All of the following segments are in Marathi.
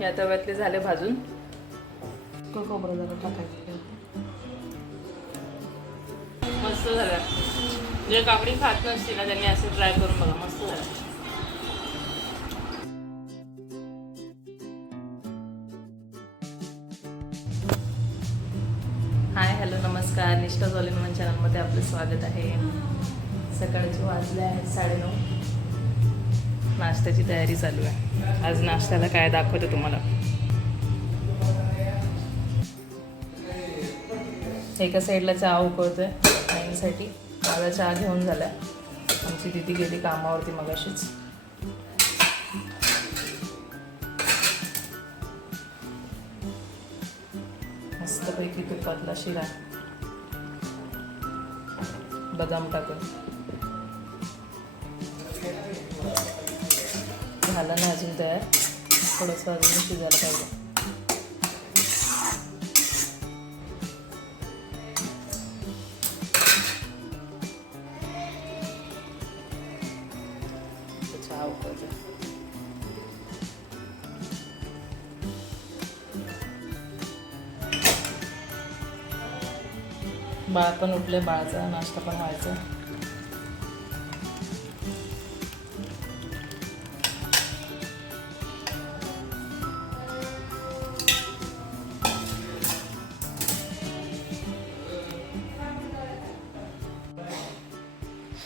या तव्यातले झाले भाजून. खोबरं जरा टाकायचं मस्त झालं. जे काकडी खात नसतील ना त्यांनी असे ट्राय करून बघा मस्त झालं. हाय हॅलो नमस्कार. निष्ठा जॉलिन चॅनलमध्ये आपलं स्वागत आहे. सकाळचे वाजले आहेत साडेनऊ. नाश्त्याची तयारी चालू आहे. आज नाश्त्याला काय दाखवते तुम्हाला? एका साईडला चहा उकळतोय. आईंसाठी माझा चहा घेऊन झाला आमची दिदी गेली कामावरती मगाशीच. मस्तपैकी तुपातला शिरा. बदाम टाकून. झालं नाही अजून तयार. थोडंसं अजून शिजायला पाहिजे. बाळ पण उठले बाळाचा नाश्ता पण व्हायचा.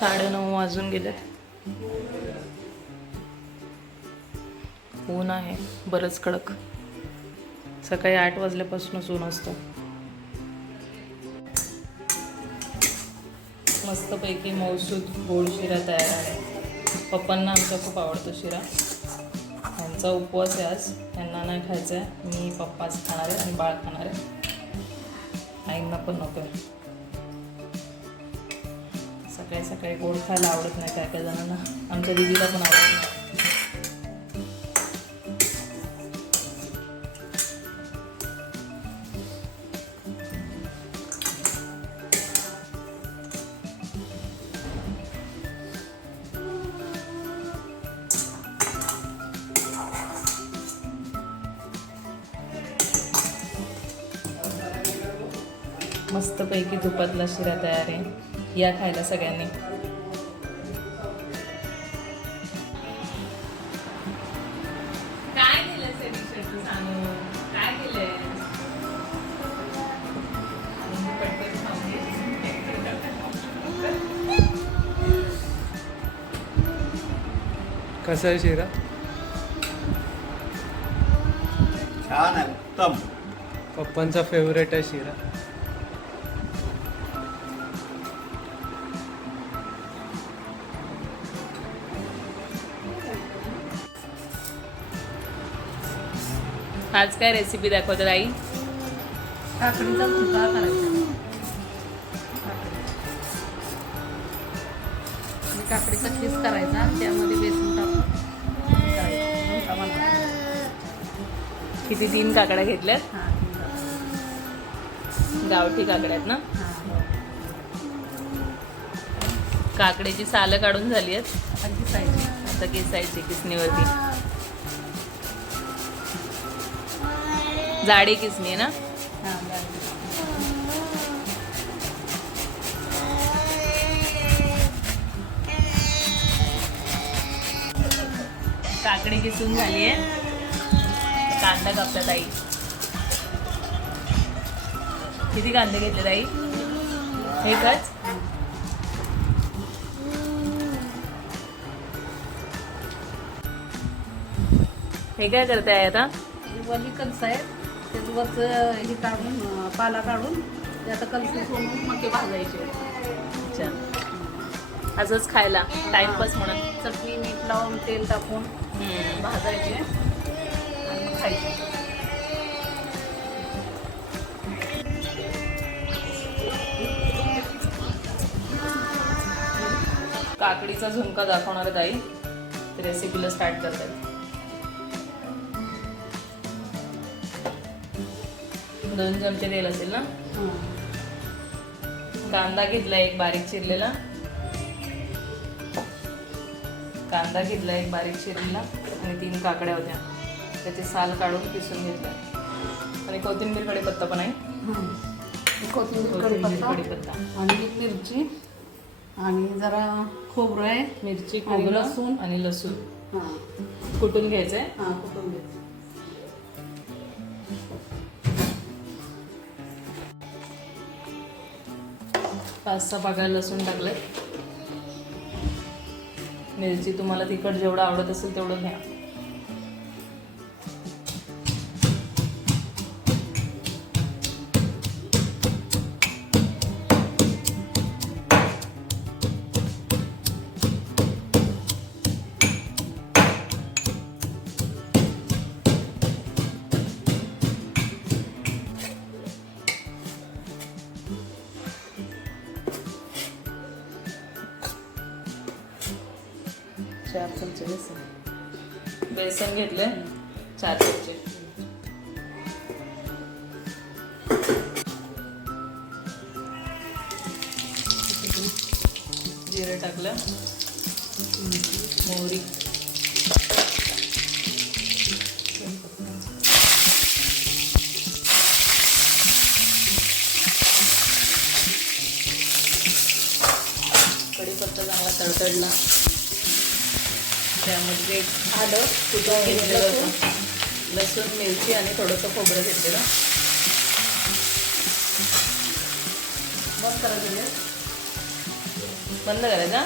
साडेनऊ वाजून गेलेत. ऊन आहे बरंच कडक. सकाळी आठ वाजल्यापासूनच ऊन असतं. मस्तपैकी मौसूद गोड शिरा तयार आहे. पप्पांना आमचा खूप आवडतो शिरा. त्यांचा उपवास आहे आज. त्यांना नाही खायचा आहे मी पप्पाच खाणार आहे आणि बाळ खाणार आहे. आईंना पण नको आहे. सकाळी सकाळी गोड खायला आवडत नाही काय काय जणांना. आमच्या दिदीला पण आवडत नाही. मस्तपैकी धुपातला शिरा तयार आहे. या खायला सगळ्यांनी. काय केलं सांगू? काय केलंय? कसा आहे शिरा? छान आहे उत्तम. पप्पांचा फेवरेट आहे शिरा. आज काय रेसिपी दाखवतात आई काकडीचा झुणका करायचा. काकडीचा खीस करायचा त्यामध्ये बेसन टाकून. किती तीन काकड्या घेतल्यात? हा, गावठी काकड्या आहेत ना? हा. काकड्याची सालं काढून झाली आहेत. आता किसायची. आता किसायची किसणीवरती. जाडी किसणी आहे ना. काकडी किसून झाली आहे. कांदा कापतात आई किती कांदे घेतले आई एकच? हे काय करताय आता? वली कणसं आहे त्याच्यावरचं हे काढून पाला काढून ते आता कणसं सोडून मग ते भाजायचे. अच्छा. असंच खायला. टाइमपास म्हणून. चटणी मीठ लावून तेल टाकून. भाजायचे आणि मग खायचे. काकडीचा झुणका दाखवणार ते रेसिपीला स्टार्ट करतात दोन चमचे तेल असेल ना? कांदा घेतला एक बारीक चिरलेला. कांदा घेतला एक बारीक चिरलेला आणि तीन काकड्या होत्या. त्याचे साल काढून पिसून घेतलं आणि कोथिंबीर कढीपत्ता पण आहे. कोथिंबीर कढीपत्ता आणि मिरची आणि जरा खोबरं आहे. मिरची खोबरं लसूण. आणि लसूण. कुटून घ्यायचंय? हां कोथिंबीर पाच फारसा बघायला लसूण टाकलं मिरची तुम्हाला तिखट जेवढं आवडत असेल तेवढं घ्या. बेसन घेतलं घेतले चार चमचे टाकलं. मोहरी. कढीपत्ता चांगला तडतडला. त्यामध्ये आलं कुठं घेतलेलं होतं? लसूण मिरची आणि थोडंसं खोबरं घेतलेलं. बंद करायचं. बंद करायचा.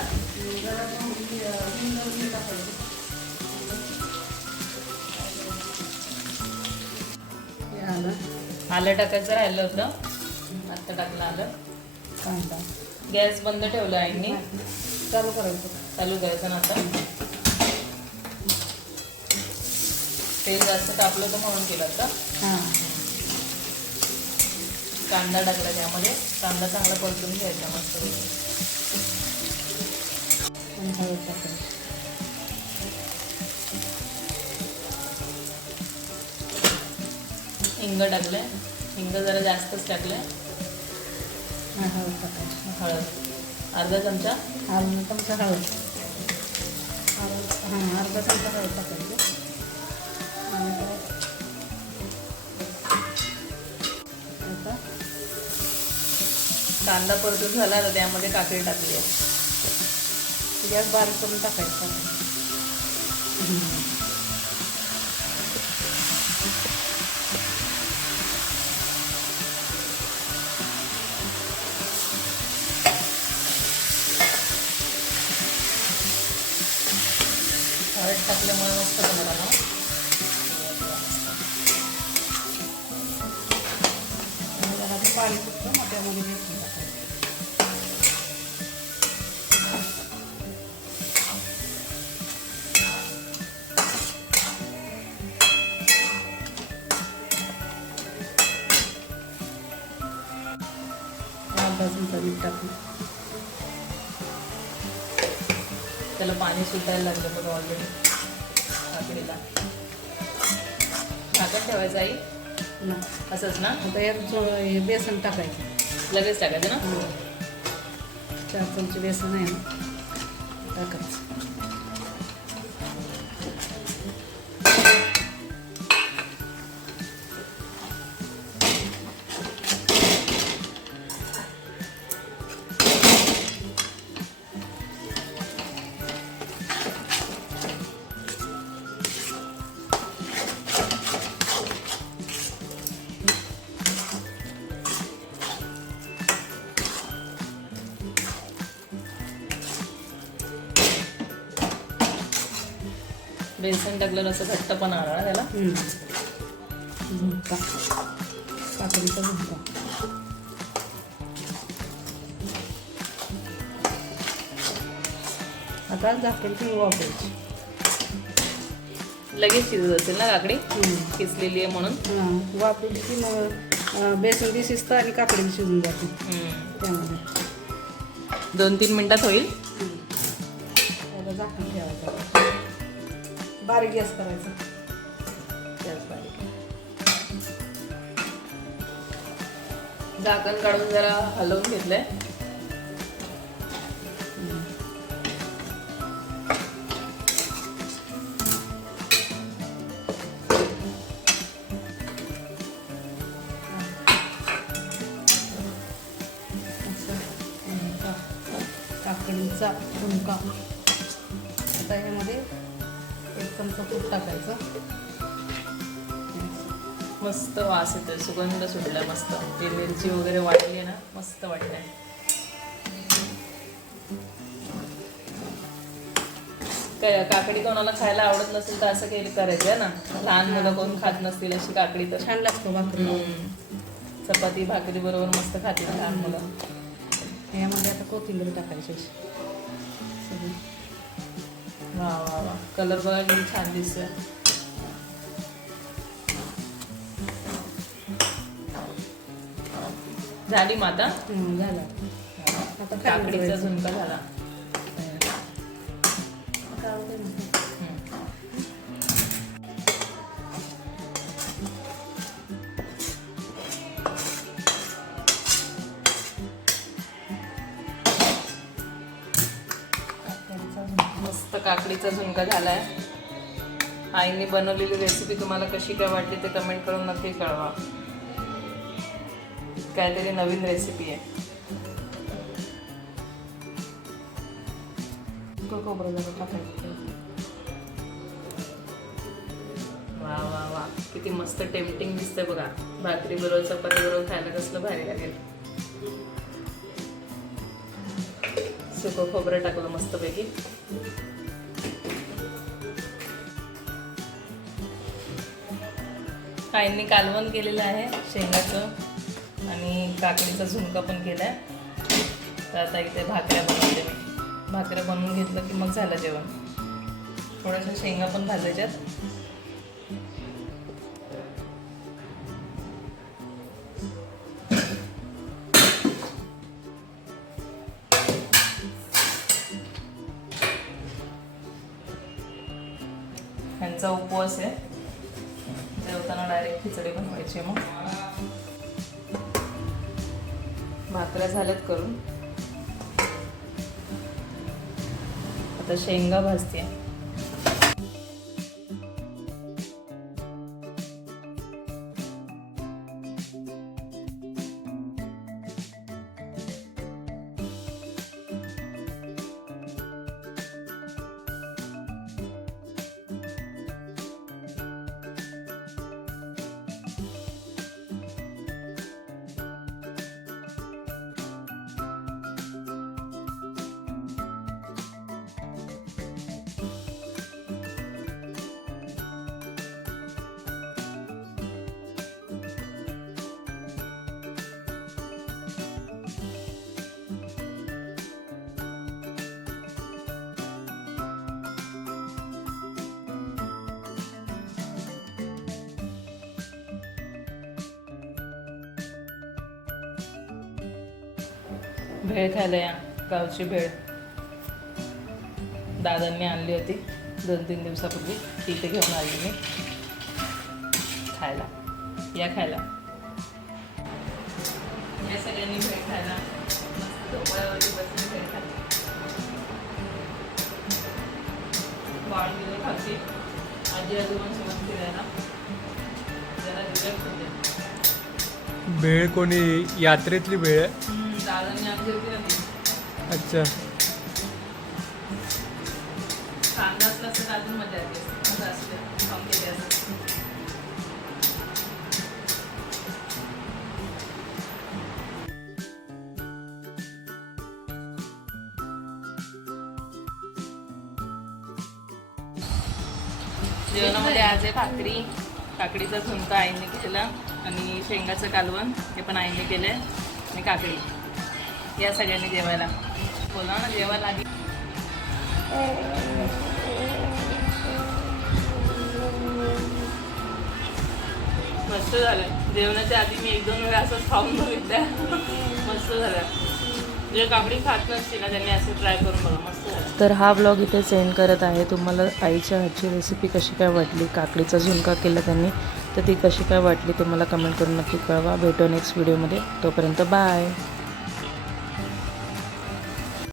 हे? आलं आलं टाकायचं राहिलं होतं. आत्ता टाकलं आलं. कांदा गॅस बंद ठेवला आईने. चालू करायचं. चालू करायचं ना आता? तेल जास्त तापलं तर म्हणून केलं आता हां. कांदा टाकला त्यामध्ये. कांदा चांगला परतून घ्यायचा मस्त. आणि हळद टाकायची हिंग हिंग जरा जास्तच टाकलंय. हां हळद टाकायची हळद. अर्धा चमचा. अर्धा चमचा हळद. हां अर्धा चमचा हळद टाकायची. कांदा परतून झाला तर त्यामध्ये काकडी टाकली आहे. गॅस बारीक करून टाकायचा. हळद टाकल्यामुळे मस्त बनवला ना? पाणी फक्त मग त्यामध्ये बेसन टाकायचं अर्धा त्याला पाणी सुटायला लागलं बघा ऑलरेडी काकडीला झाकण ठेवायचं आई? ना असंच ना? आता यात जो हे बेसन टाकायचं. लगेच टाकायचं ना? हां. चार चमचे बेसन आहे ना. टाकायचं. बेसन टाकलं असं घट्टपणा आला ना त्याला. झुणका काकडीचा झुणका आता झाकण ठेवून वापरायची लगेच शिजत असेल ना काकडी. किसलेली आहे म्हणून. वापरली की मग बेसन बी शिजतं आणि काकडी शिजून जाते. त्यामध्ये. दोन तीन मिनिटात होईल. बारीक गॅस करायचा. गॅस बारीक. झाकण काढून जरा हलवून घेतलंय. काकडीचा झुणका टाकायचं. मस्त वास येतोय सुगंध सुटलाय मस्त. ते मिरची वगैरे वाढली आहे ना मस्त वाटतंय. काय काकडी कोणाला खायला आवडत नसेल तर असं काही करायचं आहे ना? लहान मुलं कोण खात नसतील अशी काकडी तर. छान लागतो भाकरी. चपाती भाकरी बरोबर मस्त खातील लहान मुलं. ह्यामध्ये आता कोथिंबीर टाकायची. वा वा वा. कलर बघा किती छान दिसतोय. झाली माता झालं. आता काकडीचा. झुणका झाला. मस्त काकडीचा झुणका झालाय. आईने बनवलेली रेसिपी तुम्हाला कशी काय वाटली ते कमेंट करून नक्की कळवा. काहीतरी नवीन रेसिपी आहे. सुकं खोबरं जरा टाकायचं. वा वा वा. किती मस्त टेम्पटिंग दिसतंय बघा. भाकरी बरोबर चपाती बरोबर खायला कसलं भारी लागेल. सुकं खोबरं टाकलं मस्तपैकी. आईंनी कालवण केलेलं आहे शेंगाचं आणि काकडीचा झुणका पण केला आहे तर आता इथे भाकऱ्या बनवते मी. भाकऱ्या बनवून घेतलं की मग झालं जेवण. थोड्याशा शेंगा पण भाजायच्यात. ह्यांचा उपवास आहे. जेवताना डायरेक्ट खिचडी बनवायची मग. भाकऱ्या झाल्यात करून. आता शेंगा भाजते. भेळ खायला या. गावची भेळ. दादांनी आणली होती. दोन तीन दिवसापूर्वी. ती इथे घेऊन आली मी. खायला. या खायला. या सगळ्यांनी भेळ खायला. मस्त झोपाळ्यावरती बसून भेळ खायला बाळ गेले खाती आजी आजोबांसोबत फिरायला. जरा रिलॅक्स होते. भेळ कोणी यात्रेतली भेळ आहे? अच्छा. कांदा असला अजून मजा येते असं असते खाऊन असं जेवणामध्ये आज आहे भाकरी. काकडीचा झुणका आईने केलं आणि शेंगाचं कालवण हे पण आईने केलं आहे आणि काकडी. या सगळ्यांनी जेवायला. बोला ना जेवायला आधी. मस्त झालं. जेवणाच्या आधी मी एक दोन वेळा असं खाऊन बघितल्या. मस्त झालं. त्यांनी असं ट्राय करून तर हा ब्लॉग इथे सेंड करत आहे. तुम्हाला आईच्या हातची रेसिपी कशी काय वाटली? काकडीचा झुणका केला त्यांनी. तर ती कशी काय वाटली ते मला कमेंट करून नक्की कळवा. भेटो नेक्स्ट व्हिडिओमध्ये तोपर्यंत बाय